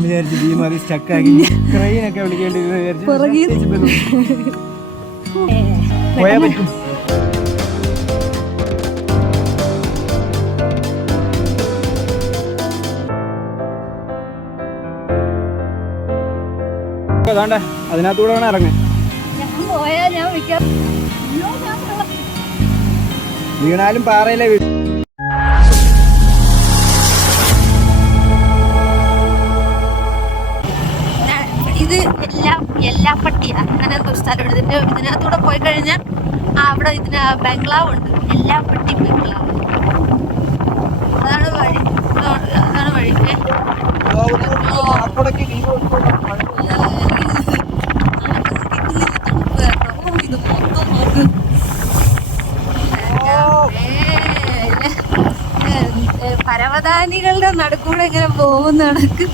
ഞാൻ വിചാരിച്ചു ഭീമ അത് സ്റ്റക്കാക്കി ക്രെയിനൊക്കെ വിളിക്കേണ്ടി പോയാ പറ്റും. അതാണ്ട അതിനകത്തൂടെ വേണം ഇറങ്ങാൻ. വീണാലും പാറയിലെ വീട്. ഇത് എല്ലാ പട്ടിയ അങ്ങനെ ഒരു സ്ഥലമുണ്ട്. ഇതിനകത്തൂടെ പോയി കഴിഞ്ഞാൽ അവിടെ ഇതിന് ബംഗ്ലാവ് ഉണ്ട്. എല്ലാ പട്ടി ബംഗ്ലാവ്. അതാണ് വഴി. അതാണ് വഴി. ഇത് മൊത്തം നോക്ക്. പരവതാനികളുടെ നടുക്കൂടെ ഇങ്ങനെ പോകുന്ന നടക്ക്.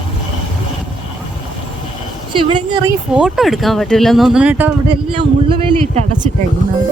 പക്ഷെ ഇവിടെ ഇങ്ങനെ ഇറങ്ങി ഫോട്ടോ എടുക്കാൻ പറ്റില്ല എന്ന് തോന്നുന്നു കേട്ടോ. ഇവിടെ എല്ലാം മുള്ളുവേലി ഇട്ട് അടച്ചിട്ടേക്കുന്നത്.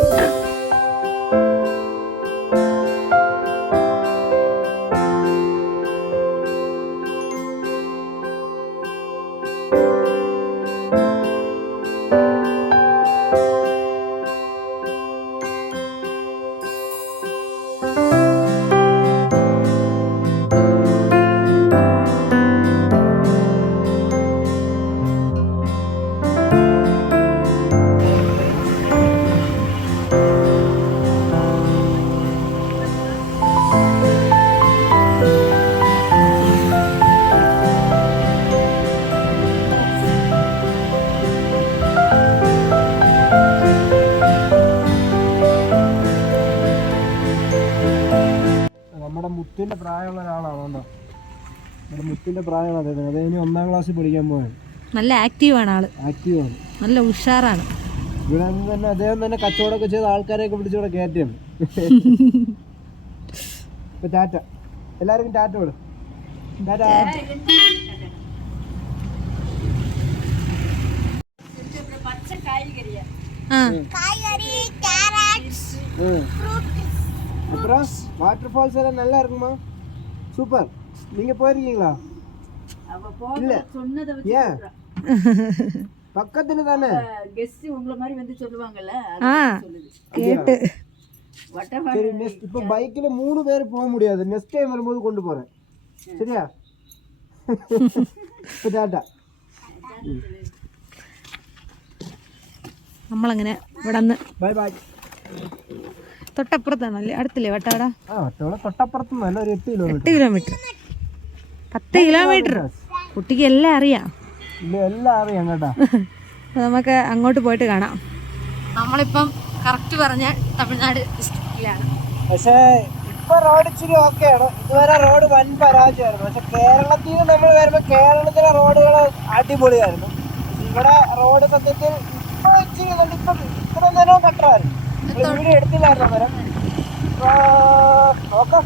മുത്തിന്റെ പ്രായമുള്ള ഒരാളാണോ? നമ്മുടെ മുത്തിന്റെ പ്രായമാണ് അദ്ദേഹത്തിന്. അദ്ദേഹം 1ാം ക്ലാസ്സിൽ പഠിക്കാൻ പോയാണ്. നല്ല ആക്റ്റീവാണ് ആള്. ആക്റ്റീവാണ്, നല്ല ഉഷാറാണ്. ഇവിടെ തന്നെ അദ്ദേഹം തന്നെ കച്ചവടമൊക്കെ ചെയ്ത ആൾക്കാരെയൊക്കെ പിടിച്ചിവിടെ കയറ്റിയാണ്. ഇപ്പൊ ടാറ്റ, എല്ലാവർക്കും ടാറ്റ വിടും. ടാറ്റ. அப்புறம் வாட்டர் ஃபால்ஸ் எல்லாம் நல்லா இருக்குமா? சூப்பர். நீங்க போயிருக்கீங்களா? இல்ல ஏன் பக்கத்துல தானே கெஸ்ட் உங்கள மாதிரி வந்து சொல்லுவாங்கல்ல கேட்டு. சரி நெக்ஸ்ட் இப்போ பைக்ல 3 பேர் போக முடியாது. நெக்ஸ்ட் டைம் வரும்போது கொண்டு போறேன். சரியா? டாடா. നമ്മളങ്ങനെ ഇവിടെ നിന്ന് ബൈ ബൈ. തൊട്ടപ്പുറത്താണല്ലേ? അടുത്തില്ലേ വട്ടവട? തൊട്ടപ്പുറത്തുനിന്നല്ല, ഒരു 8 കിലോമീറ്റർ. 10 കിലോമീറ്റർ. കുട്ടിക്ക് എല്ലാം അറിയാം. എല്ലാം അറിയാം കേട്ടോ. നമുക്ക് അങ്ങോട്ട് പോയിട്ട് കാണാം. നമ്മളിപ്പം കറക്റ്റ് പറഞ്ഞ തമിഴ്നാട് ഡിസ്ട്രിക്റ്റിലാണ്. പക്ഷേ ഇപ്പൊ റോഡ് ഇച്ചിരി ഓക്കെയാണ്. ഇതുവരെ റോഡ് വൻ പരാജയമായിരുന്നു. പക്ഷെ കേരളത്തിൽ നിന്ന് നമ്മൾ വരുമ്പോൾ കേരളത്തിലെ റോഡുകൾ അടിപൊളിയായിരുന്നു. ഇവിടെ റോഡ് സത്യത്തിൽ ഇപ്പൊ ഇച്ചിരി ഇപ്പം ഇത്ര നേരം കട്ടറായിരുന്നു. വീഡിയോ എടുത്തില്ലായിരുന്നു അന്നേരം. നോക്കാം,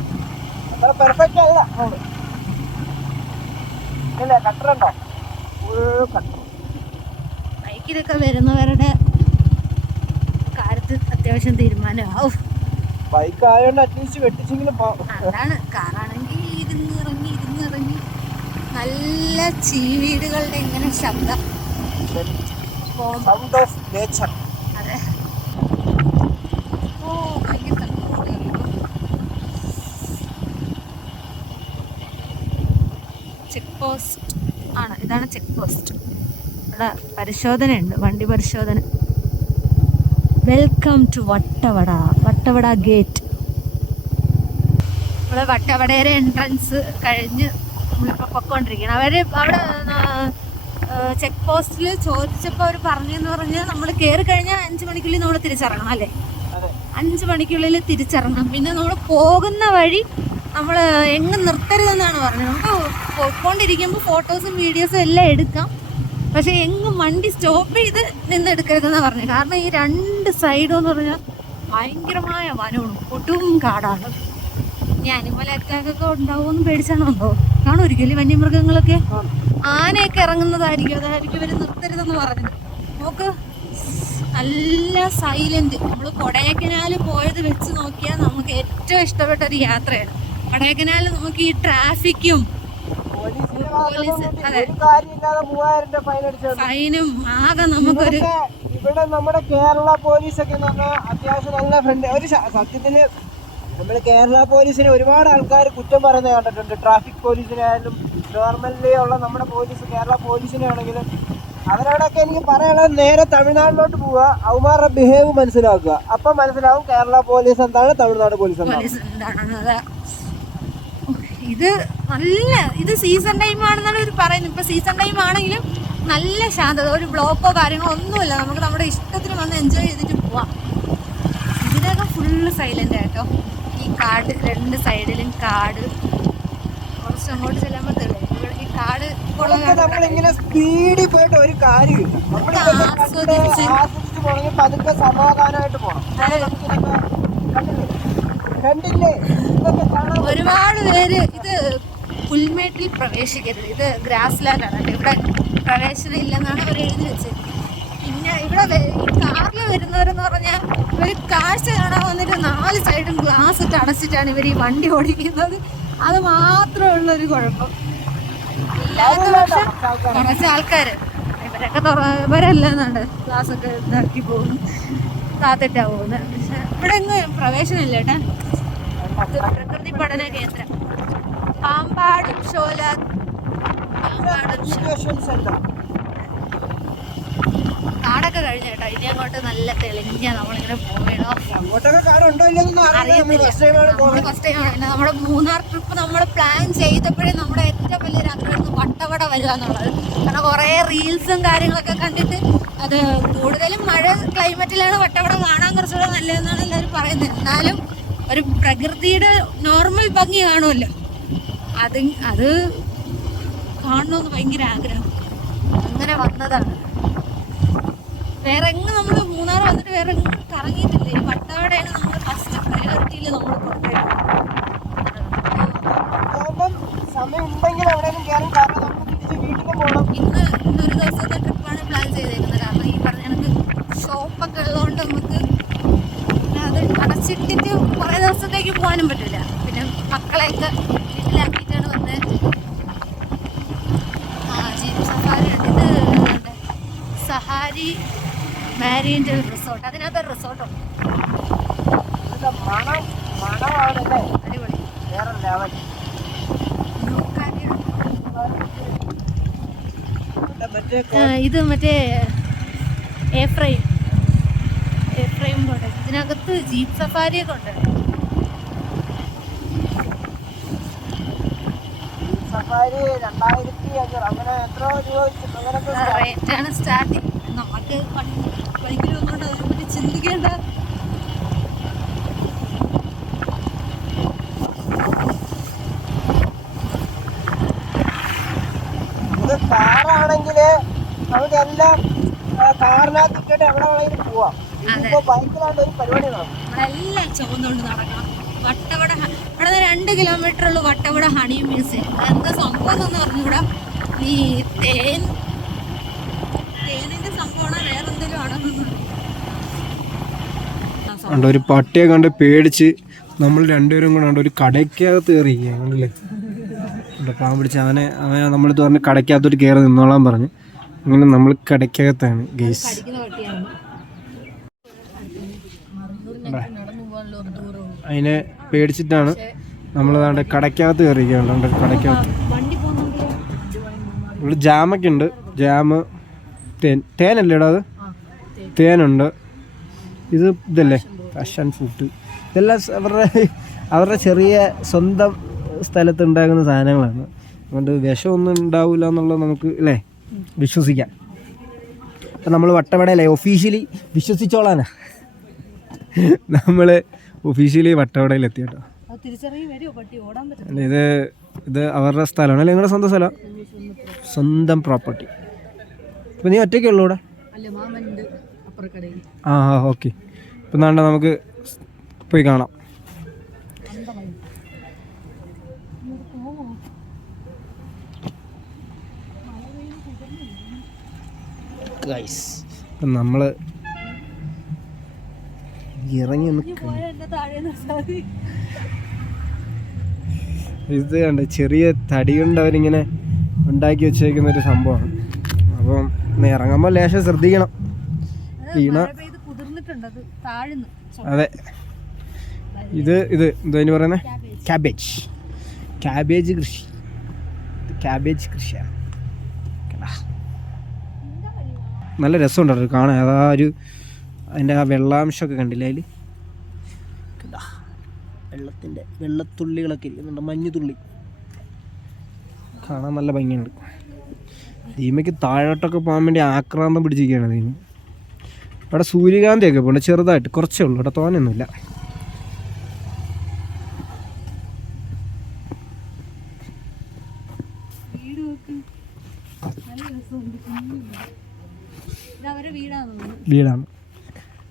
അത്ര പെർഫെക്റ്റ് അല്ല റോഡ്. ഇല്ല, കട്ടറുണ്ടോ? കട്ടർ. ബൈക്കിലൊക്കെ വരുന്നവരുടെ കാര്യത്തിൽ അത്യാവശ്യം തീരുമാനമാവും. ബൈക്ക് ആയതുകൊണ്ട് അറ്റ്ലീസ്റ്റ് വെട്ടിച്ചെങ്കിലും. അതാണ്. കാറാണെങ്കിൽ ഇരുന്നിറങ്ങി നല്ല ചീവീടുകളുടെ ഇങ്ങനെ ശബ്ദം. Sound of nature. അതെ. ചെക്ക് പോസ്റ്റ് ആണ്. ഇതാണ് ചെക്ക് പോസ്റ്റ്. ഇവിടെ പരിശോധനയുണ്ട്, വണ്ടി പരിശോധന. Welcome to Vattavada gate. നമ്മൾ വട്ടവടയുടെ എൻട്രൻസ് കഴിഞ്ഞ് നമ്മളിപ്പോൾ പൊയ്ക്കൊണ്ടിരിക്കുകയാണ്. അവിടെ ചെക്ക് പോസ്റ്റിൽ ചോദിച്ചപ്പോൾ അവർ പറഞ്ഞെന്ന് പറഞ്ഞാൽ നമ്മൾ കയറി കഴിഞ്ഞാൽ 5 മണിക്കുള്ളിൽ നമ്മൾ തിരിച്ചിറങ്ങണം അല്ലേ? 5 മണിക്കുള്ളിൽ തിരിച്ചിറങ്ങണം. പിന്നെ നമ്മൾ പോകുന്ന വഴി നമ്മൾ എങ്ങും നിർത്തരുതെന്നാണ് പറഞ്ഞത്. നമുക്ക് പോയിക്കൊണ്ടിരിക്കുമ്പോൾ ഫോട്ടോസും വീഡിയോസും എല്ലാം എടുക്കാം. പക്ഷേ എങ്ങും വണ്ടി സ്റ്റോപ്പ് ചെയ്ത് നിന്ന് എടുക്കരുതെന്നാണ് പറഞ്ഞത്. കാരണം ഈ 2 സൈഡും എന്ന് പറഞ്ഞാൽ ഭയങ്കരമായ വനമാണ്, ഒട്ടും കാടാണ്. ഇനി അനിമൽ അറ്റാക്കൊക്കെ ഉണ്ടാവുമെന്ന് പേടിച്ചാണോ? കാണും ഒരിക്കലും വന്യമൃഗങ്ങളൊക്കെ. ആനയൊക്കെ ഇറങ്ങുന്നതായിരിക്കും, അതായിരിക്കും ഇവർ നിർത്തരുതെന്ന് പറഞ്ഞത്. നോക്ക്, നല്ല സൈലന്റ്. നമ്മൾ കൊടൈക്കനാൽ പോയത് വെച്ച് നോക്കിയാൽ നമുക്ക് ഏറ്റവും ഇഷ്ടപ്പെട്ട ഒരു യാത്രയാണ് കൊടൈക്കനാൽ. നമുക്ക് ഈ ട്രാഫിക്കും ഒരു കാര്യമില്ലാതെ 3000 രൂപ ഫൈൻ അടിച്ചു. ഫൈനും ആകെ നമുക്കൊരു ഇവിടെ നമ്മുടെ കേരള പോലീസൊക്കെ എന്ന് പറഞ്ഞാൽ അത്യാവശ്യം നല്ല ഫ്രണ്ട്. ഒരു സത്യത്തില് നമ്മുടെ കേരള പോലീസിനെ ഒരുപാട് ആൾക്കാർ കുറ്റം പറയുന്നത് കണ്ടിട്ടുണ്ട്. ട്രാഫിക് പോലീസിനായാലും നോർമലി ഉള്ള നമ്മുടെ പോലീസ് കേരള പോലീസിനെ ആണെങ്കിലും അവരോടൊക്കെ എനിക്ക് പറയാനുള്ളത് നേരെ തമിഴ്നാട്ടിലോട്ട് പോവുക, അവന്മാരുടെ ബിഹേവ് മനസ്സിലാക്കുക. അപ്പം മനസ്സിലാവും കേരള പോലീസ് എന്താണ്, തമിഴ്നാട് പോലീസ് എന്താണെന്ന്. ഇത് സീസൺ ടൈം ആണെന്നാണ് ഇവർ പറയുന്നത്. ഇപ്പൊ സീസൺ ടൈം ആണെങ്കിലും നല്ല ശാന്തത, ഒരു ബ്ലോക്കോ കാര്യങ്ങളോ ഒന്നുമില്ല. നമുക്ക് നമ്മുടെ ഇഷ്ടത്തിന് വന്ന് എൻജോയ് ചെയ്തിട്ട് പോവാം. ഇതിനൊക്കെ ഫുള്ള് സൈലന്റ് ആയിട്ടോ. ഈ കാട്, 2 സൈഡിലും കാട്. കുറച്ച് അങ്ങോട്ട് ചെല്ലുമ്പോൾ ഈ കാട് നമ്മളിങ്ങനെ സ്പീഡിൽ പോയിട്ട് ഒരു കാര്യമില്ല. ആസ്വദിച്ച് പോകണമെങ്കിൽ പതുക്കെ സമാധാനമായിട്ട് പോകണം. കണ്ടില്ലേ, ഒരുപാട് പേര് ഇത് പുൽമേട്ടിൽ പ്രവേശിക്കരുത്, ഇത് ഗ്രാസ് ലാൻഡ് ആണ്, ഇവിടെ പ്രവേശനം ഇല്ലെന്നാണ് അവർ എഴുതി വെച്ചത്. പിന്നെ ഇവിടെ ഈ കാറിൽ വരുന്നവരെന്ന് പറഞ്ഞാൽ ഇവർ കാഴ്ച കാണാൻ വന്നിട്ട് 4 സൈഡും ഗ്ലാസ് ഇട്ട് അടച്ചിട്ടാണ് ഇവർ ഈ വണ്ടി ഓടിക്കുന്നത്. അത് മാത്രമേ ഉള്ളൊരു കുഴപ്പം. കുറച്ച് ആൾക്കാർ ഇവരല്ലാന്നുണ്ട് ഗ്ലാസ് ഒക്കെ ഇതാക്കി പോകുന്നു, താത്തിട്ടാ പോകുന്നത്. പക്ഷെ ഇവിടെ എങ്ങും പ്രവേശനമില്ല കേട്ടാ. പ്രകൃതി പഠന കേന്ദ്രം പാമ്പാടും ഷോല, കാടൊക്കെ കഴിഞ്ഞ കേട്ടോ. ഇനി അങ്ങോട്ട് നല്ല തെളിഞ്ഞ നമ്മളിങ്ങനെ പോകണോ ഫസ്റ്റ് ടൈമാണ്. നമ്മുടെ മൂന്നാർ ട്രിപ്പ് നമ്മൾ പ്ലാൻ ചെയ്തപ്പോഴേ നമ്മുടെ ഏറ്റവും വലിയൊരു ആഗ്രഹമായിരുന്നു വട്ടവട വരിക എന്നുള്ളത്. കാരണം കുറേ റീൽസും കാര്യങ്ങളൊക്കെ കണ്ടിട്ട് അത് കൂടുതലും മഴ ക്ലൈമറ്റിലാണ് വട്ടവട കാണാൻ കുറച്ചുകൂടെ നല്ലതെന്നാണ് എല്ലാവരും പറയുന്നത്. എന്നാലും ഒരു പ്രകൃതിയുടെ നോർമൽ ഭംഗി കാണുമല്ലോ, അത് കാണണമെന്ന് ഭയങ്കര ആഗ്രഹം. അങ്ങനെ വന്നതാണ്. വേറെ എങ്ങും നമ്മൾ മൂന്നാർ വന്നിട്ട് വേറെ എങ്ങും കറങ്ങിയിട്ടില്ല. ഈ വട്ടവടയാണ് നമ്മുടെ ഫസ്റ്റ് പ്രയോറിറ്റിയിൽ നമ്മൾ കൊണ്ടുവരുന്നത്. ഇന്നൊരു ദിവസത്തെ ട്രിപ്പാണ് പ്ലാൻ ചെയ്തേക്കുന്നത്. കാരണം ഈ പറഞ്ഞ കണക്ക് ഷോപ്പൊക്കെ ഉള്ളതുകൊണ്ട് നമുക്ക് അത് അടച്ചിട്ടിട്ട് കുറേ ദിവസത്തേക്ക് പോകാനും പറ്റില്ല. പിന്നെ മക്കളെയൊക്കെ വീട്ടിലാക്കിയിട്ടാണ് വന്നത്. ജീപ്പ് സഫാരി ഉണ്ട്. ഇത് സഹാരി മാരിയൻ്റ് റിസോർട്ട്, അതിനകത്ത് റിസോർട്ടുണ്ട്. അടിപൊളി. ഇത് മറ്റേ എഫ്രൈം കോട്ടേജ്. ഇതിനകത്ത് ജീപ്പ് സഫാരിയൊക്കെ ഉണ്ട്. റേറ്റാണ് സ്റ്റാർട്ടിങ്. നമുക്ക് ഒരിക്കലും ഒന്നുകൊണ്ട് അതിനെപ്പറ്റി ചിന്തിക്കേണ്ട. ഇത് കാറാണെങ്കിൽ നമുക്ക് എല്ലാം കാറിനകത്ത് ഇട്ടിട്ട് എവിടെ വേണമെങ്കിലും പോവാം. ഇപ്പൊ ബൈക്കിലാണ്ട് ഒരു പരിപാടി കാണും. നമ്മളെല്ലാം ചുവന്നുകൊണ്ട് നടക്കണം. വട്ടവട ഇവിടെ 2 കിലോമീറ്റർ ഉള്ളു വട്ടവട ഹണി മ്യൂസിയം. എന്താ സംഭവം എന്ന് പറഞ്ഞുകൂടാ. ഈ തേനിന്റെ സംഭവമാണ്, വേറെ എന്തെങ്കിലും ആണെന്ന്. ഒരു പട്ടിയെ കണ്ട് പേടിച്ച് നമ്മൾ രണ്ടുപേരും കൂടെ ഒരു കടയ്ക്കകത്ത് കയറിയിരിക്കുക. അങ്ങനല്ലേ പാമ്പ് പിടിച്ച അവനെ നമ്മളടുത്ത് പറഞ്ഞ് കടയ്ക്കകത്തോട്ട് കയറി നിന്നോളാൻ പറഞ്ഞു. അങ്ങനെ നമ്മൾ കടയ്ക്കകത്താണ് ഗെയ്സ്. അതിനെ പേടിച്ചിട്ടാണ് നമ്മൾ കടയ്ക്കകത്ത് കയറിയിരിക്കുകയാണ്. കടയ്ക്കകത്ത് ഇവിടെ ജാമൊക്കെ ഉണ്ട്. ജാമ്, തേനല്ലേടാ അത്? തേനുണ്ട്. ഇതല്ലേ പാഷൻ ഫ്രൂട്ട്. ഇതെല്ലാം അവരുടെ ചെറിയ സ്വന്തം സ്ഥലത്ത് ഉണ്ടാകുന്ന സാധനങ്ങളാണ്. അതുകൊണ്ട് വിഷമൊന്നും ഉണ്ടാവില്ല എന്നുള്ളത് നമുക്ക് അല്ലേ വിശ്വസിക്കാം. അപ്പം നമ്മൾ വട്ടവടയല്ലേ ഒഫീഷ്യലി വിശ്വസിച്ചോളാനാ നമ്മൾ ഒഫീഷ്യലി വട്ടവടയിലെത്തി കേട്ടോ. ഇത് അവരുടെ സ്ഥലമാണ് അല്ലേ? നിങ്ങളുടെ സ്വന്തം സ്ഥലം, സ്വന്തം പ്രോപ്പർട്ടി. ഇപ്പം നീ ഒറ്റയ്ക്കുള്ളൂ ഇവിടെ? ആ ഓക്കെ. ഇപ്പം നാണ്ട നമുക്ക് പോയി കാണാം. ഇപ്പം നമ്മൾ ഇറങ്ങി ഒന്ന് ഇത് കണ്ട ചെറിയ തടി കൊണ്ട് അവരിങ്ങനെ ഉണ്ടാക്കി വെച്ചേക്കുന്ന ഒരു സംഭവമാണ്. അപ്പം ഇറങ്ങുമ്പോൾ ലേശം ശ്രദ്ധിക്കണം. അതെ, ഇത് എന്താ പറയുന്നത്, ക്യാബേജ് കൃഷിയാണ്. നല്ല രസമുണ്ടായിരുന്നു കാണാൻ. അതാ അതിൻ്റെ ആ വെള്ളാംശമൊക്കെ കണ്ടില്ലേ അതിൽ, വെള്ളത്തുള്ളികളൊക്കെ ഇരിക്കുന്നുണ്ട്, മഞ്ഞുതുള്ളി കാണാൻ നല്ല ഭംഗിയുണ്ട്. ദീമയ്ക്ക് താഴോട്ടൊക്കെ പോകാൻ വേണ്ടി ആക്രാന്തം പിടിച്ചിരിക്കുകയാണ് ദീമ. അവിടെ സൂര്യകാന്തിയൊക്കെ പോകണം, ചെറുതായിട്ട് കുറച്ചേ ഉള്ളൂ, അവിടെ തോനെയൊന്നുമില്ല. വീടാണ്.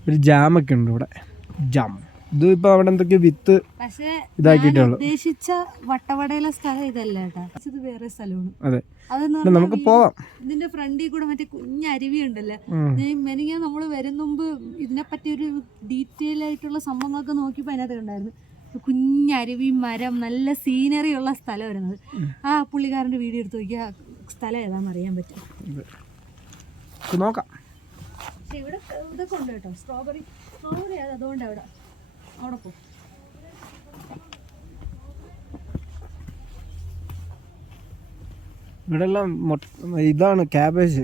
ഒരു ജാമൊക്കെ ഉണ്ട് ഇവിടെ, ജാം. ഇത് ഇപ്പൊ അവിടെ എന്തൊക്കെയോ വിത്ത് ഇതാക്കിയിട്ടുള്ളൂ. ഉദ്ദേശിച്ച വട്ടവടയിലെ സ്ഥലം ഇതല്ല കേട്ടോ, ഇത് വേറെ സ്ഥലമാണ്. അതെ, നമുക്ക് പോവാം. ഇതിന്റെ ഫ്രണ്ടിൽ കൂടെ മറ്റേ കുഞ്ഞരുവി ഉണ്ടല്ലോ. മെനിങ്ങാൻ നമ്മൾ വരും മുമ്പ് ഇതിനെപ്പറ്റി ഒരു ഡീറ്റെയിൽ ആയിട്ടുള്ള സംഭവങ്ങളൊക്കെ നോക്കിയപ്പോൾ അതിനകത്ത് ഉണ്ടായിരുന്നു. കുഞ്ഞരുവി, മരം, നല്ല സീനറി ഉള്ള സ്ഥലം വരുന്നത്. ആ പുള്ളിക്കാരൻ്റെ വീഡിയോ എടുത്ത് നോക്കിയാൽ സ്ഥലം ഏതാണെന്ന് അറിയാൻ പറ്റും. നോക്കാം. പക്ഷെ ഇവിടെ ഇതൊക്കെ ഉണ്ട് കേട്ടോ, സ്ട്രോബെറി അതുകൊണ്ട് അവിടെ പോകും. ഇവിടെ എല്ലാം ഇതാണ് ക്യാബേജ്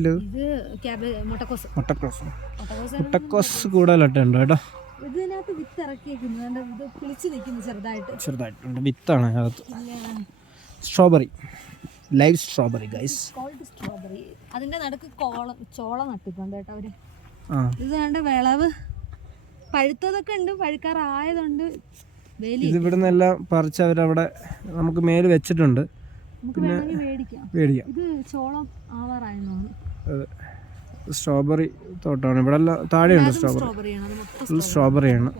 അല്ലേ? ഇത് മുട്ടക്കോസ് കൂടുതലായിട്ടുണ്ട് കേട്ടോ. ഇതിനകത്ത് വിത്ത് ഇറക്കിയേക്കുന്നത്, ഇത് കിളിച്ച് നിൽക്കുന്നു ചെറുതായിട്ടുണ്ട്, വിത്താണ് അതിനകത്ത്. Strawberry, live strawberry guys. Strawberry അതിന്റെ നടുക്ക് ചോളം നട്ടിട്ടുണ്ട് കേട്ടോ അവര്. ഇത് വേണ്ട വിളവ് പഴുത്തതൊക്കെ ഉണ്ട്, പഴുക്കാറായതുണ്ട്. ഇത് ഇവിടെ നിന്നെല്ലാം പറിച്ച് അവരവിടെ നമുക്ക് മേല് വെച്ചിട്ടുണ്ട്. പിന്നെ മേടിക്കാം. ഇത് ചോളം ആവാറായെന്നാണ്. സ്ട്രോബെറി തോട്ടമാണ് ഇവിടെ എല്ലാം. താഴെയുണ്ട് സ്ട്രോബെറിയാണ്.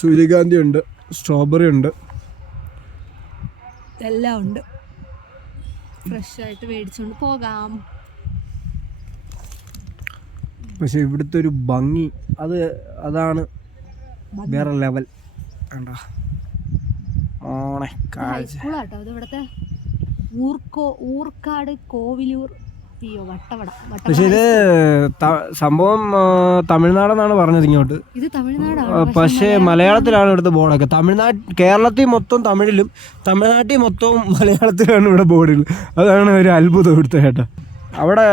സൂര്യകാന്തി ഉണ്ട്, സ്ട്രോബെറി ഉണ്ട്, എല്ലാം ഉണ്ട്. ഫ്രഷ് ആയിട്ട് മേടിച്ചുകൊണ്ട് പോകാം. പക്ഷെ ഇവിടുത്തെ ഒരു ഭംഗി അതാണ് വേറെ ലെവൽ. ഇവിടുത്തെ ഊർക്കാട് കോവിലൂർ വട്ടവട. പക്ഷെ ഇത് സംഭവം തമിഴ്നാടെന്നാണ് പറഞ്ഞത് ഇങ്ങോട്ട്. ഇത് തമിഴ്നാടാണ്, പക്ഷേ മലയാളത്തിലാണ് ഇവിടുത്തെ ബോർഡൊക്കെ. കേരളത്തിൽ മൊത്തം തമിഴിലും തമിഴ്നാട്ടിൽ മൊത്തം മലയാളത്തിലാണ് ഇവിടെ ബോർഡിൽ. അതാണ് ഒരു അത്ഭുതം ഇവിടുത്തെ കേട്ടോ. അവിടെ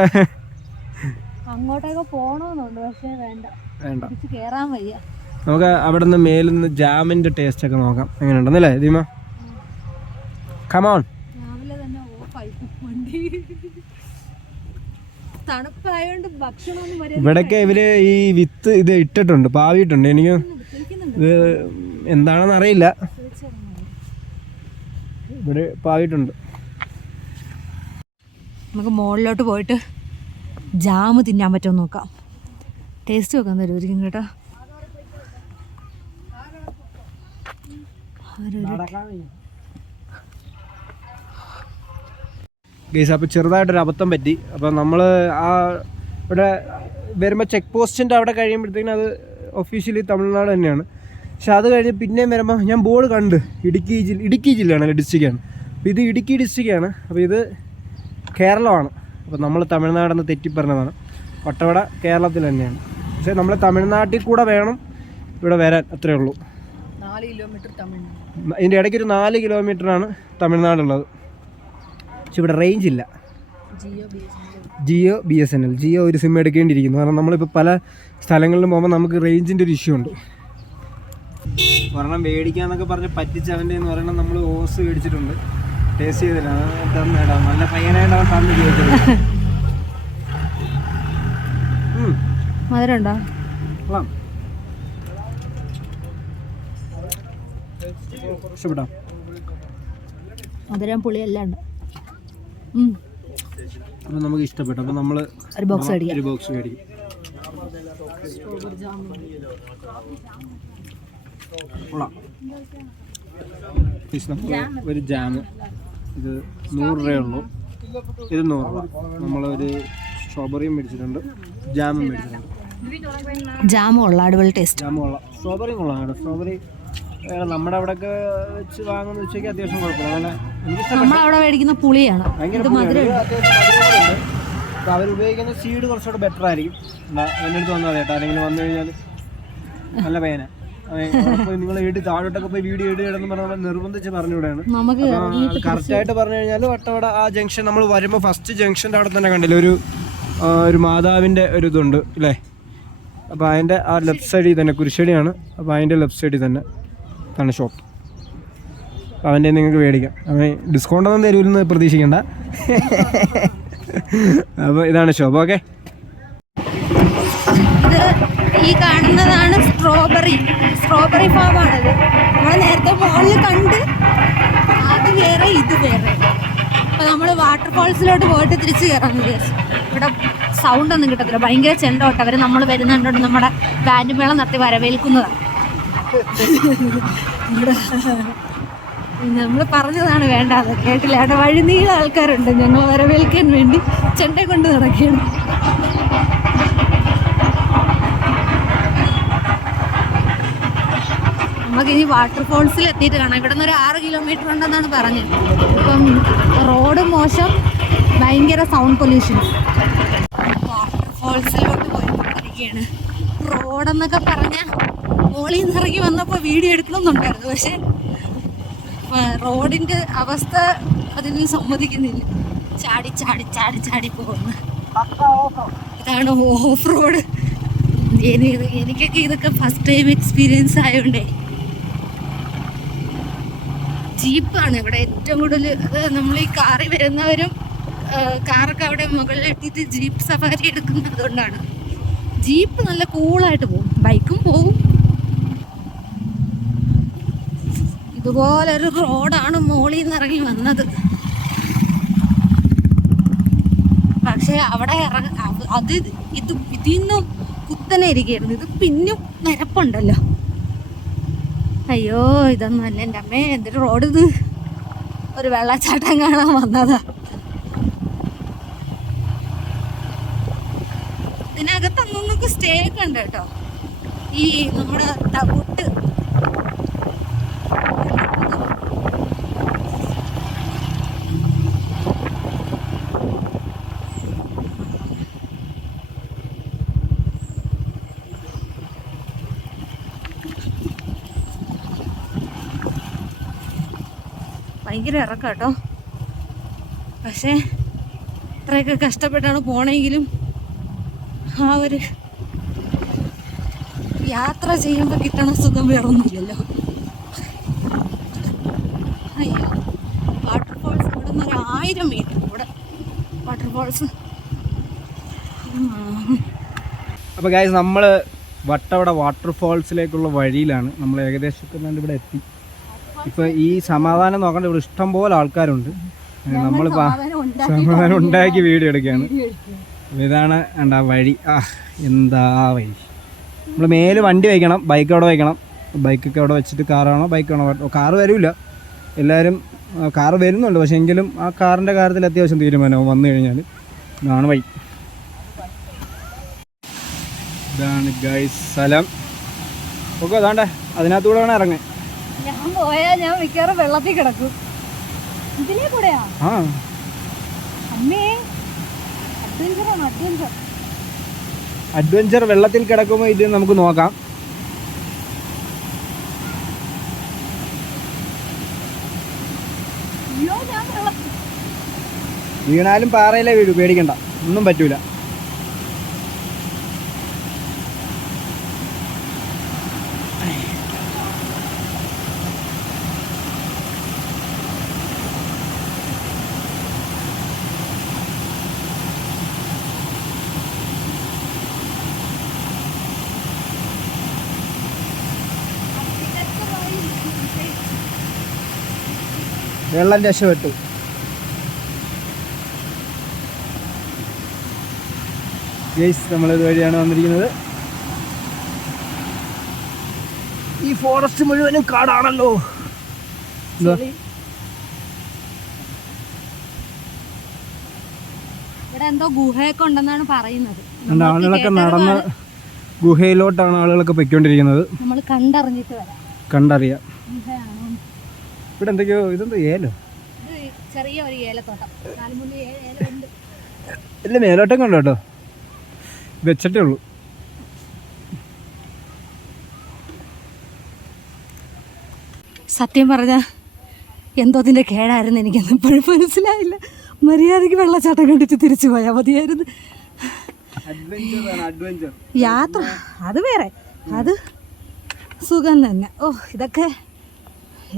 അങ്ങോട്ടൊക്കെ പോകണമെന്നുണ്ട്, പക്ഷേ വേണ്ട, കേറാൻ വയ്യ. നമുക്ക് അവിടെ നിന്ന് മേലിൽ നിന്ന് ജാമിന്റെ ടേസ്റ്റ് ഒക്കെ നോക്കാം എങ്ങനെയുണ്ടെന്നല്ലേ ദീമ? കമോൺ. രാവിലെ തന്നെ ഓഫായി വണ്ടി, തണുപ്പായോണ്ട് ഭക്ഷണമൊന്നും വരെ. ഇവിടൊക്കെ ഇവര് ഈ വിത്ത് ഇത് ഇട്ടിട്ടുണ്ട്, പാവിയിട്ടുണ്ട്. എനിക്ക് ഇത് എന്താണെന്ന് അറിയില്ല, ഇവിടെ പാവിയിട്ടുണ്ട്. നമുക്ക് മുകളിലോട്ട് പോയിട്ട് ജാമ് തിന്നാൻ പറ്റുമോ നോക്കാം. ടേസ്റ്റ് വെക്കാൻ തരുമായിരിക്കും കേട്ടോ. അപ്പോൾ ചെറുതായിട്ടൊരു അബദ്ധം പറ്റി. അപ്പോൾ നമ്മൾ ഇവിടെ വരുമ്പോൾ ചെക്ക് പോസ്റ്റിൻ്റെ അവിടെ കഴിയുമ്പോഴത്തേക്കും അത് ഒഫീഷ്യലി തമിഴ്നാട് തന്നെയാണ്. പക്ഷെ അത് കഴിഞ്ഞ് പിന്നെയും വരുമ്പോൾ ഞാൻ ബോർഡ് കണ്ട് ഇടുക്കി ജില്ലയാണ്, ഡിസ്ട്രിക്റ്റാണ്. അപ്പോൾ ഇത് ഇടുക്കി ഡിസ്ട്രിക്റ്റാണ്. അപ്പോൾ ഇത് കേരളമാണ്. അപ്പോൾ നമ്മൾ തമിഴ്നാടെന്ന് തെറ്റിപ്പറഞ്ഞതാണ്. വട്ടവട കേരളത്തിൽ തന്നെയാണ്. പക്ഷേ നമ്മൾ തമിഴ്നാട്ടിൽ കൂടെ വേണം ഇവിടെ വരാൻ, അത്രയേ ഉള്ളൂ. 4 കിലോമീറ്റർ തമിഴ്നാട്. ഇതിൻ്റെ ഇടയ്ക്കൊരു 4 കിലോമീറ്ററാണ് തമിഴ്നാടുള്ളത്. പക്ഷെ ഇവിടെ റേഞ്ച് ഇല്ല. ജിയോ BSNL ഒരു സിം എടുക്കേണ്ടിയിരിക്കുന്നു. കാരണം നമ്മളിപ്പോൾ പല സ്ഥലങ്ങളിലും പോകുമ്പോൾ നമുക്ക് റേഞ്ചിൻ്റെ ഒരു ഇഷ്യൂ ഉണ്ട്. ഒരെണ്ണം മേടിക്കാന്നൊക്കെ പറഞ്ഞ് പറ്റിച്ചവൻ്റെ എന്ന് പറയണം. നമ്മൾ ഓസ് മേടിച്ചിട്ടുണ്ട്, ടേസ്റ്റ് ചെയ്തില്ല. നല്ല പയ്യനായിട്ട് അവൻ തന്നു ചോദിച്ചത്. മധുരം ഉണ്ടോ? ഇഷ്ടപ്പെട്ടോ? മധുരം പുളിയെല്ലാം ഉണ്ട്. അപ്പം നമുക്ക് ഇഷ്ടപ്പെട്ടു. അപ്പം നമ്മൾ ഒരു ബോക്സ് മേടിക്കും. ഒരു ജാം, ഇത് 100 രൂപയുള്ളൂ. ഇത് 100 രൂപ. നമ്മളൊരു സ്ട്രോബെറിയും മേടിച്ചിട്ടുണ്ട്, ജാമും മേടിച്ചിട്ടുണ്ട്. ജാമും ഉള്ള അടിപൊളി ടേസ്റ്റ്. ജാമും ഉള്ള സ്ട്രോബെറിയും കൊള്ളാം കേട്ടോ. സ്ട്രോബെറി നമ്മുടെ അവിടെയൊക്കെ വെച്ച് വാങ്ങുന്ന വെച്ചേക്ക് അത്യാവശ്യം കുഴപ്പമില്ല. അതുപോലെ നമ്മളവിടെ മേടിക്കുന്ന പുളിയാണ്. ഇത് മധുരം. അവർ ഉപയോഗിക്കുന്ന സീഡ് കുറച്ചുകൂടെ ബെറ്റർ ആയിരിക്കും. എൻ്റെ അടുത്ത് വന്നാൽ കേട്ടോ, ആരെങ്കിലും വന്നു കഴിഞ്ഞാൽ നല്ല പേന നിങ്ങൾ വീട്ടിൽ താഴോട്ടൊക്കെ പോയി വീഡിയോ ഇടുകയെന്ന് പറഞ്ഞാൽ നിർബന്ധിച്ച് പറഞ്ഞുവിടെയാണ്. കറക്റ്റായിട്ട് പറഞ്ഞു കഴിഞ്ഞാൽ വട്ടവട ആ ജംഗ്ഷൻ നമ്മൾ വരുമ്പോൾ ഫസ്റ്റ് ജംഗ്ഷൻ്റെ അവിടെ തന്നെ കണ്ടില്ല ഒരു മാതാവിൻ്റെ ഒരു ഇതുണ്ട് അല്ലേ? അപ്പോൾ അതിൻ്റെ ആ ലെഫ്റ്റ് സൈഡിൽ തന്നെ കുരിശടിയാണ്. അപ്പോൾ അതിൻ്റെ ലെഫ്റ്റ് സൈഡിൽ തന്നെ ആണ് ഷോപ്പ്. അപ്പോൾ അവൻ്റെ നിങ്ങൾക്ക് മേടിക്കാം. അവൻ ഡിസ്കൗണ്ടൊന്നും തരുമെന്ന് പ്രതീക്ഷിക്കണ്ട. അപ്പോൾ ഇതാണ് ഷോപ്പ്. ഓക്കെ, ഈ കാണുന്നതാണ് സ്ട്രോബെറി ഫാമാണിത്. നമ്മൾ നേരത്തെ മോളിൽ കണ്ട് അത് വേറെ ഇത് വേറെ. അപ്പോൾ നമ്മൾ വാട്ടർഫാൾസിലോട്ട് പോയിട്ട് തിരിച്ച് കയറാമെന്ന് വിചാരിച്ചു. ഇവിടെ സൗണ്ട് ഒന്നും കിട്ടത്തില്ല, ഭയങ്കര ചെണ്ടോട്ട്. അവർ നമ്മൾ വരുന്നുണ്ടോണ്ട് നമ്മുടെ ബാൻഡ് മേളം നടത്തി വരവേൽക്കുന്നതാണ്. നമ്മൾ പറഞ്ഞതാണ് വേണ്ടാതെ, കേട്ടില്ല. അവിടെ വഴിനീള ആൾക്കാരുണ്ട് ഞങ്ങൾ വരവേൽക്കാൻ വേണ്ടി ചെണ്ട കൊണ്ട് നടക്കുകയാണ്. നമുക്കിനി വാട്ടർഫോൾസിൽ എത്തിയിട്ട് കാണാം. ഇവിടെ നിന്ന് ഒരു 6 കിലോമീറ്റർ ഉണ്ടെന്നാണ് പറഞ്ഞത്. ഇപ്പം റോഡ് മോശം, ഭയങ്കര സൗണ്ട് പൊല്യൂഷൻ. വാട്ടർഫോൾസിലോട്ട് പോയിക്കൊണ്ടിരിക്കുകയാണ്. റോഡെന്നൊക്കെ പറഞ്ഞാൽ മോളിൽ നിന്ന് ഇറങ്ങി വന്നപ്പോൾ വീഡിയോ എടുക്കണമെന്നുണ്ടായിരുന്നു, പക്ഷേ റോഡിൻ്റെ അവസ്ഥ അതിന് സമ്മതിക്കുന്നില്ല. ചാടി ചാടി ചാടി ചാടി പോകുന്നു. ഇതാണ് ഓഫ് റോഡ്. എനിക്കൊക്കെ ഇതൊക്കെ ഫസ്റ്റ് ടൈം എക്സ്പീരിയൻസ് ആയതുകൊണ്ടേ. ജീപ്പാണ് ഇവിടെ ഏറ്റവും കൂടുതൽ. നമ്മൾ ഈ കാറിൽ വരുന്നവരും കാറൊക്കെ അവിടെ മുകളിലെത്തിയിട്ട് ജീപ്പ് സഫാരി എടുക്കുന്നത് കൊണ്ടാണ്. ജീപ്പ് നല്ല കൂളായിട്ട് പോകും, ബൈക്കും പോകും. ഇതുപോലൊരു റോഡാണ് മോളിൽ നിന്ന് ഇറങ്ങി വന്നത്. പക്ഷെ അവിടെ അത് ഇതിന്നും കുത്തനെ ഇരിക്കുകയായിരുന്നു. ഇത് പിന്നും നിരപ്പുണ്ടല്ലോ. അയ്യോ, ഇതൊന്നും അല്ല എൻ്റെ അമ്മേ. എന്തൊരു റോഡ് ഇത്! ഒരു വെള്ളച്ചാട്ടം കാണാൻ വന്നതാ. ഇതിനകത്ത് അന്നൊക്കെ സ്റ്റേ ഒക്കെ ഉണ്ട് കേട്ടോ. ഈ നമ്മുടെ തവിട്ട് ഭയങ്കര ഇറക്കം കേട്ടോ. പക്ഷേ ഇത്രയൊക്കെ കഷ്ടപ്പെട്ടാണ് പോണെങ്കിലും ആ ഒരു യാത്ര ചെയ്യുമ്പോൾ കിട്ടണ സുഖം വേറൊന്നുമില്ലല്ലോ. അയ്യോ, വാട്ടർഫോൾസ് ഇവിടെ നിന്ന് ഒരു 1000 മീറ്റർ കൂടെ വാട്ടർഫോൾസ്. അപ്പോൾ ഗൈസ്, നമ്മൾ വട്ടവട വാട്ടർഫോൾസിലേക്കുള്ള വഴിയിലാണ്. നമ്മൾ ഏകദേശം ഇവിടെ എത്തി. ഇപ്പോൾ ഈ സമാധാനം നോക്കണ്ട, ഇവിടെ ഇഷ്ടം പോലെ ആൾക്കാരുണ്ട്. നമ്മളിപ്പോൾ സമാധാനം ഉണ്ടാക്കി വീഡിയോ എടുക്കുകയാണ്. ഇതാണ് എന്താ വഴി. എന്താ വഴി! നമ്മൾ മേല് വണ്ടി വയ്ക്കണം, ബൈക്ക് അവിടെ വയ്ക്കണം. ബൈക്കൊക്കെ അവിടെ വെച്ചിട്ട് കാറാണോ ബൈക്കാണോ? കാറ് വരില്ല, എല്ലാവരും കാറ് വരുന്നുണ്ട്. പക്ഷേ എങ്കിലും ആ കാറിൻ്റെ കാര്യത്തിൽ അത്യാവശ്യം തീരുമാനമാവും വന്നു കഴിഞ്ഞാൽ. ഇതാണ് വഴി. ഇതാണ് ഗൈസ് സ്ഥലം. ഓക്കെ, അതാണ്ടേ അതിനകത്തൂടെ വേണം ഇറങ്ങാൻ. ഞാൻ പോയാ ഞാൻ മിക്കവാറും വെള്ളത്തിൽ കിടക്കും. ഇതിലേ കൂടെയാ? അമ്മേ, അഡ്വഞ്ചർ. വെള്ളത്തിൽ കിടക്കുമ്പോൾ ഇത് നമുക്ക് നോക്കാം. വീണാലും പാറയിലേ വീഴൂ, പേടിക്കണ്ട, ഒന്നും പറ്റൂല. വെള്ളം രക്ഷപ്പെട്ടു. ഗൈസ്, നമ്മളിത് വഴിയാണ് വന്നിരിക്കുന്നത്. ഈ ഫോറസ്റ്റ് മുഴുവനും കാടാണല്ലോ. ഇവിടെ എന്തോ ഗുഹയൊക്കെ ഉണ്ടെന്നാണ് പറയുന്നത്. ആളുകളൊക്കെ നടന്ന് ഗുഹയിലോട്ടാണ് ആളുകളൊക്കെ പൊയ്ക്കൊണ്ടിരിക്കുന്നത്. നമ്മൾ കണ്ടറിഞ്ഞിട്ട് വരാം. കണ്ടറിയാം. ഇവിടെ എന്തൊക്കെയോ ഇതെന്തോ ഏലോ ചെറിയ ഒരു ഏലത്തോട്ടം, 4-3 ഏലമുണ്ട്. ഇല്ല, മേലോട്ടൊക്കെ ഉണ്ട് കേട്ടോ, വെച്ചിട്ടേ ഉള്ളൂ. സത്യം പറഞ്ഞ എന്തോ അതിൻ്റെ കേടായിരുന്നു, എനിക്കൊന്നും ഇപ്പോഴും മനസ്സിലായില്ല. മര്യാദയ്ക്ക് വെള്ളച്ചാട്ടം കണ്ടിട്ട് തിരിച്ചു പോയാൽ മതിയായിരുന്നു. യാത്ര അത് വേറെ, അത് സുഖം തന്നെ. ഓ, ഇതൊക്കെ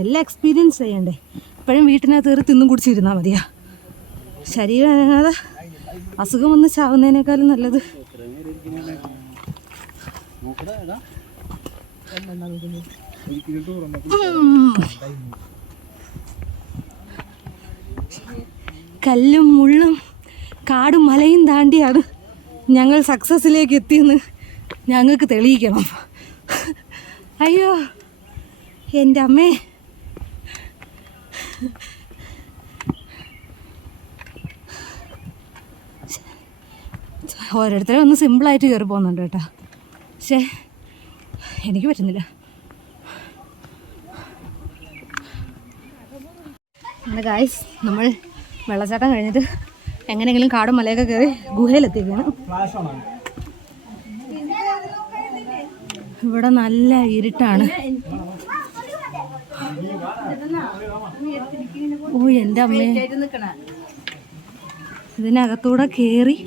എല്ലാം എക്സ്പീരിയൻസ് ചെയ്യണ്ടേ. ഇപ്പോഴും വീട്ടിനകത്ത് കയറി തിന്നും കുടിച്ചിരുന്നാൽ മതിയാ. ശരീരം അനങ്ങാതെ അസുഖം വന്ന് ചാവുന്നതിനേക്കാളും നല്ലത്. കല്ലും മുള്ളും കാടും മലയും താണ്ടിയാണ് ഞങ്ങൾ സക്സസ്സിലേക്ക് എത്തിയെന്ന് ഞങ്ങൾക്ക് തെളിയിക്കണം. അയ്യോ എൻ്റെ അമ്മേ, ഓരോരുത്തരും ഒന്ന് സിമ്പിളായിട്ട് കയറി പോകുന്നുണ്ട് കേട്ടോ, പക്ഷേ എനിക്ക് പറ്റുന്നില്ല. അങ്ങനെ ഗായ്സ്, നമ്മൾ വെള്ളച്ചാട്ടം കഴിഞ്ഞിട്ട് എങ്ങനെയെങ്കിലും കാടും മലയൊക്കെ കയറി ഗുഹയിലെത്തിക്കുകയാണ്. ഇവിടെ നല്ല ഇരുട്ടാണ്. ഓ എൻ്റെ അമ്മേ, ഇതിനകത്തൂടെ കയറി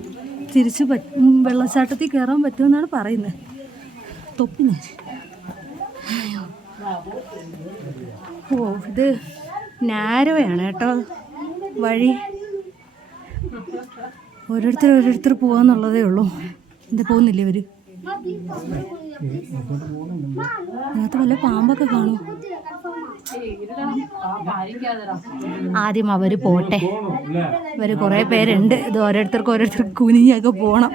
തിരിച്ച് വെള്ളച്ചാട്ടത്തിൽ കയറാൻ പറ്റുമെന്നാണ് പറയുന്നത്. തൊപ്പി ഞാൻ. ഓ, ഇത് നാരോയാണ് കേട്ടോ വഴി. ഓരോരുത്തർ പോവാന്നുള്ളതേ ഉള്ളൂ. എന്താ പോകുന്നില്ലേ ഇവര്? അതിനകത്ത് വല്ല പാമ്പൊക്കെ കാണും. ആദ്യം അവര് പോട്ടെ, ഇവര് കുറേ പേരുണ്ട്. ഇത് ഓരോരുത്തർക്ക് കുനിഞ്ഞൊക്കെ പോണം.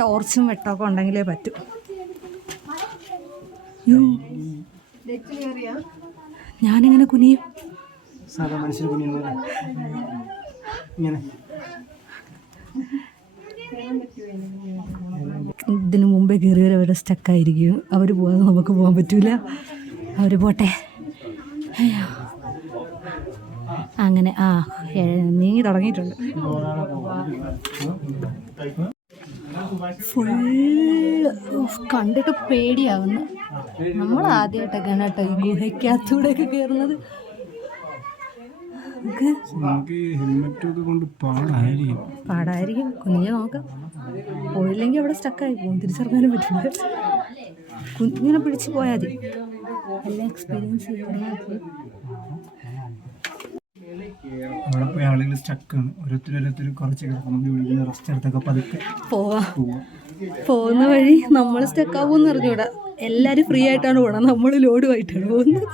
ടോർച്ചും വെട്ടമൊക്കെ ഉണ്ടെങ്കിലേ പറ്റൂ. ഞാനിങ്ങനെ കുനിയും. ഇതിനു മുമ്പേ കയറിയവർ അവരുടെ സ്റ്റക്കായിരിക്കും. അവർ പോകാതെ നമുക്ക് പോകാൻ പറ്റൂല. അവർ പോട്ടെ. അങ്ങനെ നീങ്ങി തുടങ്ങിയിട്ടുണ്ട്. ഫുള്ള് കണ്ടിട്ട് പേടിയാവുന്നു. നമ്മൾ ആദ്യമായിട്ടൊക്കെയാണ് കേട്ടോ ഈ ഗുഹയ്ക്കകത്തൂടെയൊക്കെ കയറുന്നത്. പാടായിരിക്കും. കുഞ്ഞിനെ നോക്കാം, പോയില്ലെങ്കിൽ അവിടെ സ്റ്റക്കായി പോകും, തിരിച്ചറിയാനും പറ്റില്ല. കുഞ്ഞിനെ പിടിച്ച് പോയാൽ മതി. എല്ലാം എക്സ്പീരിയൻസ് ചെയ്യാൻ. അവിടെ പോയി ആളുകൾ സ്റ്റക്കാണ്. ഓരോരുത്തർ കുറച്ച് വിളിക്കുന്ന റെസ്റ്റ് എടുത്തൊക്കെ പതുക്കെ പോകുന്ന വഴി നമ്മൾ സ്റ്റക്കാവുമെന്ന് അറിഞ്ഞൂടാ. എല്ലാവരും ഫ്രീ ആയിട്ടാണ് പോകണം, നമ്മൾ ലോഡുമായിട്ടാണ് പോകുന്നത്.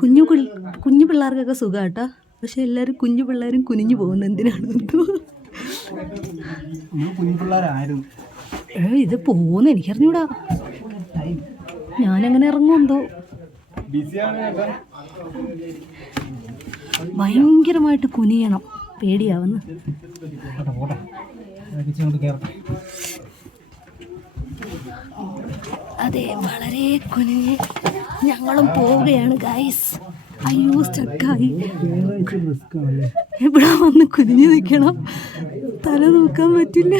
കുഞ്ഞു പിള്ളേർക്കൊക്കെ സുഖം കേട്ടോ, പക്ഷെ എല്ലാവരും കുഞ്ഞു പിള്ളേരും കുനിഞ്ഞു പോകുന്നത് എന്തിനാണ്? കുഞ്ഞു പിള്ളേരായിരുന്നു. ഇത് പോകുന്ന എനിക്കറിഞ്ഞൂടാ. ഞാനങ്ങനെ ഇറങ്ങുമെന്തോ. ഭയങ്കരമായിട്ട് കുനിയണം, പേടിയാവുന്നു. അതെ, വളരെ കുനിഞ്ഞ് ഞങ്ങളും പോവുകയാണ് ഗൈസ്. അയ്യോ, സ്റ്റക്കായി. ഇവിടെ വന്ന് കുനിഞ്ഞു നിൽക്കണം, തല നോക്കാൻ പറ്റില്ല.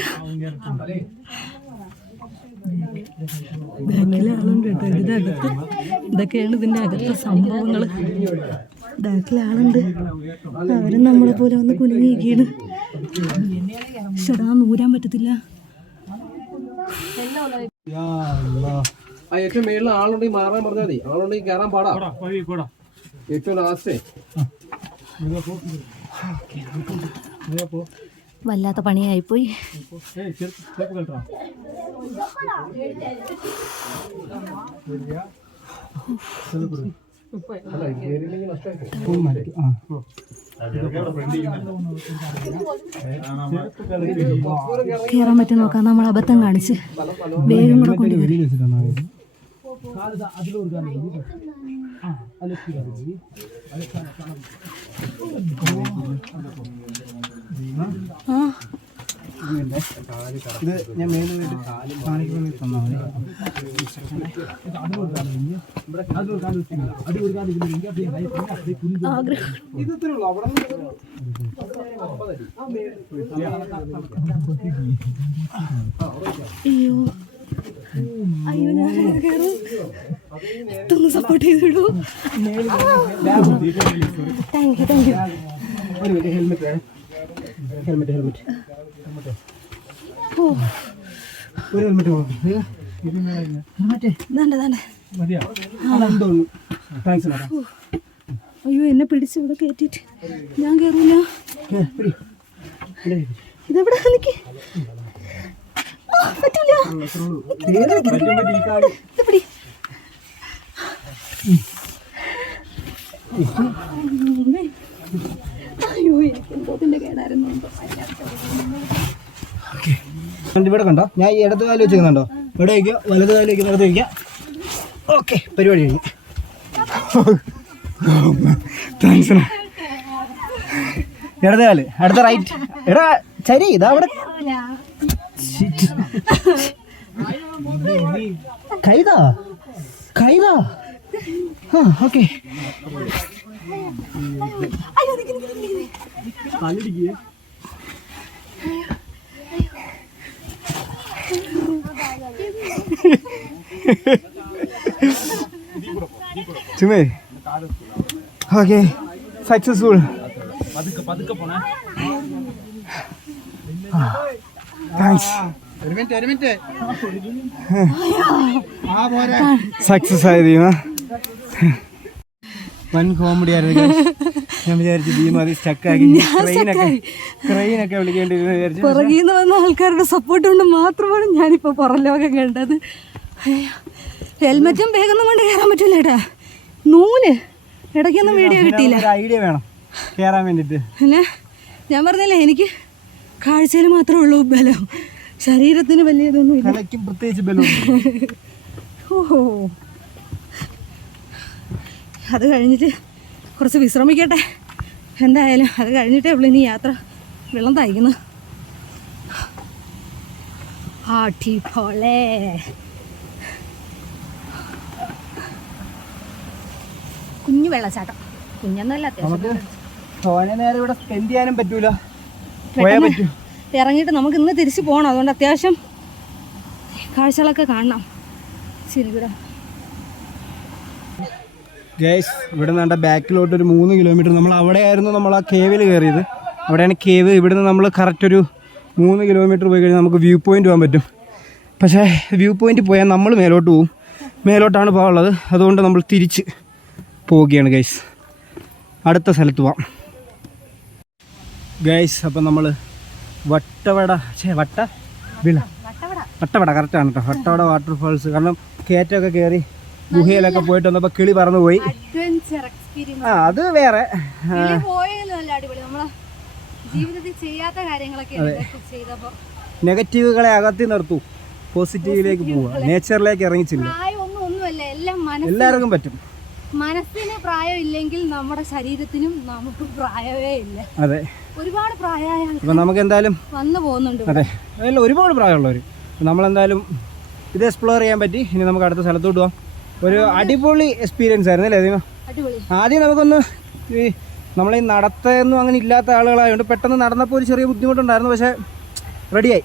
ബാക്കിലെ ആളുണ്ട് കേട്ടോ ഇതിനകത്ത്. ഇതൊക്കെയാണ് ഇതിൻ്റെ അകത്തെ സംഭവങ്ങൾ. ബാക്കിലെ ആളുണ്ട്, അവരും നമ്മളെ പോലെ വന്ന് കുനിഞ്ഞിരിക്കുകയാണ്. ഷടാ, നൂരാൻ പറ്റത്തില്ല. ഏറ്റവും മേളിൽ ആളുണ്ടെങ്കിൽ മാറാൻ പറഞ്ഞാൽ മതി. ആളുണ്ടെങ്കിൽ കയറാൻ പാടാ. ഏറ്റവും ലാസ്റ്റേ വല്ലാത്ത പണിയായിപ്പോയി. കയറാൻ പറ്റും നോക്കാം. നമ്മൾ അബദ്ധം കാണിച്ച് വേഗം കൂടെ കൊണ്ടുവരും. ഇത് ഞാൻ മേളിൽ കാണിക്കുമെങ്കിൽ തന്നാൽ മതി. ഇത് ഇത്രേ ഉള്ളൂ. അവിടെ അയ്യോ അയ്യോ ഞാൻ ഇതൊന്ന് സപ്പോർട്ട് ചെയ്തിടൂ. Thank you thank you. Helmet ഓ ഒരു ഹെൽമെറ്റ് അയ്യോ എന്നെ പിടിച്ച് ഇവിടെ കയറ്റിട്ട് ഞാൻ കയറൂല. ഇതെവിടെ എനിക്ക് പറ്റൂല. അയ്യോ എനിക്ക് എന്തോതിന്റെ കേടായിരുന്നു. ഇവിടെ കണ്ടോ, ഞാൻ ഈ ഇടത് കാല് വെച്ചിരിക്കുന്നുണ്ടോ, ഇവിടെ വയ്ക്കുക, വലത് കാല് വയ്ക്കുന്നിടത്ത് വയ്ക്കുക. ഓക്കെ, പരിപാടി കഴിഞ്ഞു. താങ്ക്സ്. ഇടത് കാല്, അടുത്ത റൈറ്റ്. എടാ ശരി, ഇതാ അവിടെ കൈതാ കൈതാ. ആ ഓക്കെ. ചുമേ ഓക്കെ സക്സസ്ഫുൾ. സക്സസ് ആയത് വൻ കോമഡി ആയിരുന്നു. ഞാൻ വിചാരിച്ചു ഭീമാതി സ്റ്റക്കാക്കി ക്രെയിനൊക്കെ വിളിക്കേണ്ടിരുന്നു വിചാരിച്ചു. പുറകിന്ന് വന്ന ആൾക്കാരുടെ സപ്പോർട്ട് കൊണ്ട് മാത്രമാണ് ഞാനിപ്പോ പുറംലോകം കണ്ടത്. ഹെൽമെറ്റും ബാഗൊന്നും കൊണ്ട് കയറാൻ പറ്റില്ല ഏട്ടാ. നൂല് ഇടയ്ക്കൊന്നും വീഡിയോ കിട്ടിയില്ല. ഐഡിയ വേണം കയറാൻ വേണ്ടിട്ട്. പിന്നെ ഞാൻ പറഞ്ഞില്ലേ, എനിക്ക് കാഴ്ചയിൽ മാത്രമേ ഉള്ളൂ ബലം, ശരീരത്തിന് വലിയ ഇതൊന്നും ഇല്ല. പ്രത്യേകിച്ച് ബലം. ഓഹോ, അത് കഴിഞ്ഞിട്ട് കുറച്ച് വിശ്രമിക്കട്ടെ. എന്തായാലും അത് കഴിഞ്ഞിട്ടേ ഉള്ളൂ ഇനി യാത്ര. വെള്ളം തയ്ക്കുന്നു. അടിപൊളി. കുഞ്ഞു വെള്ളച്ചാട്ടം, കുഞ്ഞൊന്നുമല്ല, അത്യാവശ്യം. നേരം ഇവിടെ സ്പെൻഡ് ചെയ്യാനും പറ്റൂല. ഇറങ്ങിയിട്ട് നമുക്ക് ഇന്ന് തിരിച്ച് പോകണം. അതുകൊണ്ട് അത്യാവശ്യം കാഴ്ചകളൊക്കെ കാണണം. ശരി ഇവിടെ ഗൈസ്, ഇവിടെ നിന്ന ബാക്കിലോട്ട് ഒരു 3 കിലോമീറ്റർ. നമ്മൾ അവിടെയായിരുന്നു നമ്മൾ ആ കേവിൽ കയറിയത്. അവിടെയാണ് കേവ്. ഇവിടുന്ന് നമ്മൾ കറക്റ്റ് ഒരു 3 കിലോമീറ്റർ പോയി കഴിഞ്ഞാൽ നമുക്ക് വ്യൂ പോയിൻ്റ് പോകാൻ പറ്റും. പക്ഷേ വ്യൂ പോയിൻ്റ് പോയാൽ നമ്മൾ മേലോട്ട് പോവും. മേലോട്ടാണ് പോകാനുള്ളത്. അതുകൊണ്ട് നമ്മൾ തിരിച്ച് പോവുകയാണ് ഗൈസ്. അടുത്ത സ്ഥലത്ത് പോവാം ഗൈസ്. അപ്പം നമ്മൾ വട്ടവട കറക്റ്റാണ് കേട്ടോ. വട്ടവട വാട്ടർഫാൾസ്. കാരണം കയറ്റമൊക്കെ കയറി ഗുഹയിലൊക്കെ പോയിട്ട് വന്നപ്പോൾ കിളി പറന്നു പോയി. ആ അത് വേറെ. നെഗറ്റീവുകളെ അകത്തി നിർത്തൂ, പോസിറ്റീവിലേക്ക് പോവുക, നേച്ചറിലേക്ക് ഇറങ്ങിച്ചില്ല. എല്ലാവർക്കും പറ്റും. മനസ്സിന് പ്രായം ഇല്ലെങ്കിൽ നമ്മുടെ ശരീരത്തിനും നമുക്ക് പ്രായമേ ഇല്ല. അതെ, ഒരുപാട് പ്രായമായ അപ്പം നമുക്ക് എന്തായാലും വന്നു പോകുന്നുണ്ട്. അതെ, അല്ല ഒരുപാട് പ്രായമുള്ളവർ. നമ്മളെന്തായാലും ഇത് എക്സ്പ്ലോർ ചെയ്യാൻ പറ്റി. ഇനി നമുക്ക് അടുത്ത സ്ഥലത്തോട്ട് പോകാം. ഒരു അടിപൊളി എക്സ്പീരിയൻസ് ആയിരുന്നു അല്ലേ ദീമ? ആദ്യം നമുക്കൊന്ന് ഈ നമ്മളീ നടത്തൊന്നും അങ്ങനെ ഇല്ലാത്ത ആളുകളായതുകൊണ്ട് പെട്ടെന്ന് നടന്നപ്പോൾ ഒരു ചെറിയ ബുദ്ധിമുട്ടുണ്ടായിരുന്നു. പക്ഷേ റെഡിയായി,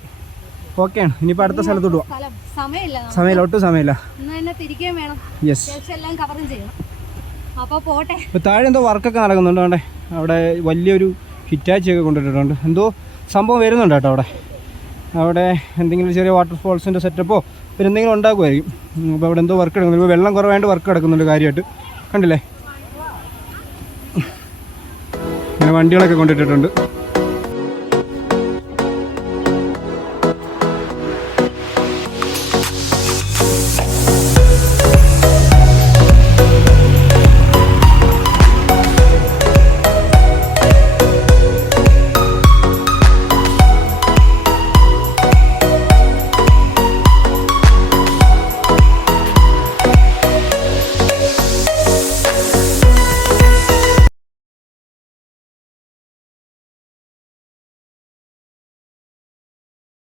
ഓക്കെയാണ്. ഇനിയിപ്പോൾ അടുത്ത സ്ഥലത്തോട്ട് പോകാം. സമയമില്ല, ഒട്ടും സമയമില്ല. യെസ്, ഇപ്പോൾ താഴെ എന്തോ വർക്കൊക്കെ നടക്കുന്നുണ്ട്. അവിടെ അവിടെ വലിയൊരു ഹിറ്റാച്ചിയൊക്കെ കൊണ്ടുവന്നിട്ടുണ്ട്. എന്തോ സംഭവം വരുന്നുണ്ട് കേട്ടോ അവിടെ. അവിടെ എന്തെങ്കിലും ചെറിയ വാട്ടർഫോൾസിൻ്റെ സെറ്റപ്പോ പിന്നെ എന്തെങ്കിലും ഉണ്ടാക്കുമായിരിക്കും. അപ്പോൾ അവിടെ എന്തോ വർക്ക് എടുക്കുന്നുണ്ട്. ഇപ്പോൾ വെള്ളം കുറവായിട്ട് വർക്ക് എടുക്കുന്നുണ്ട് കാര്യമായിട്ട്. കണ്ടില്ലേ, അങ്ങനെ വണ്ടികളൊക്കെ കൊണ്ടിട്ടിട്ടുണ്ട്.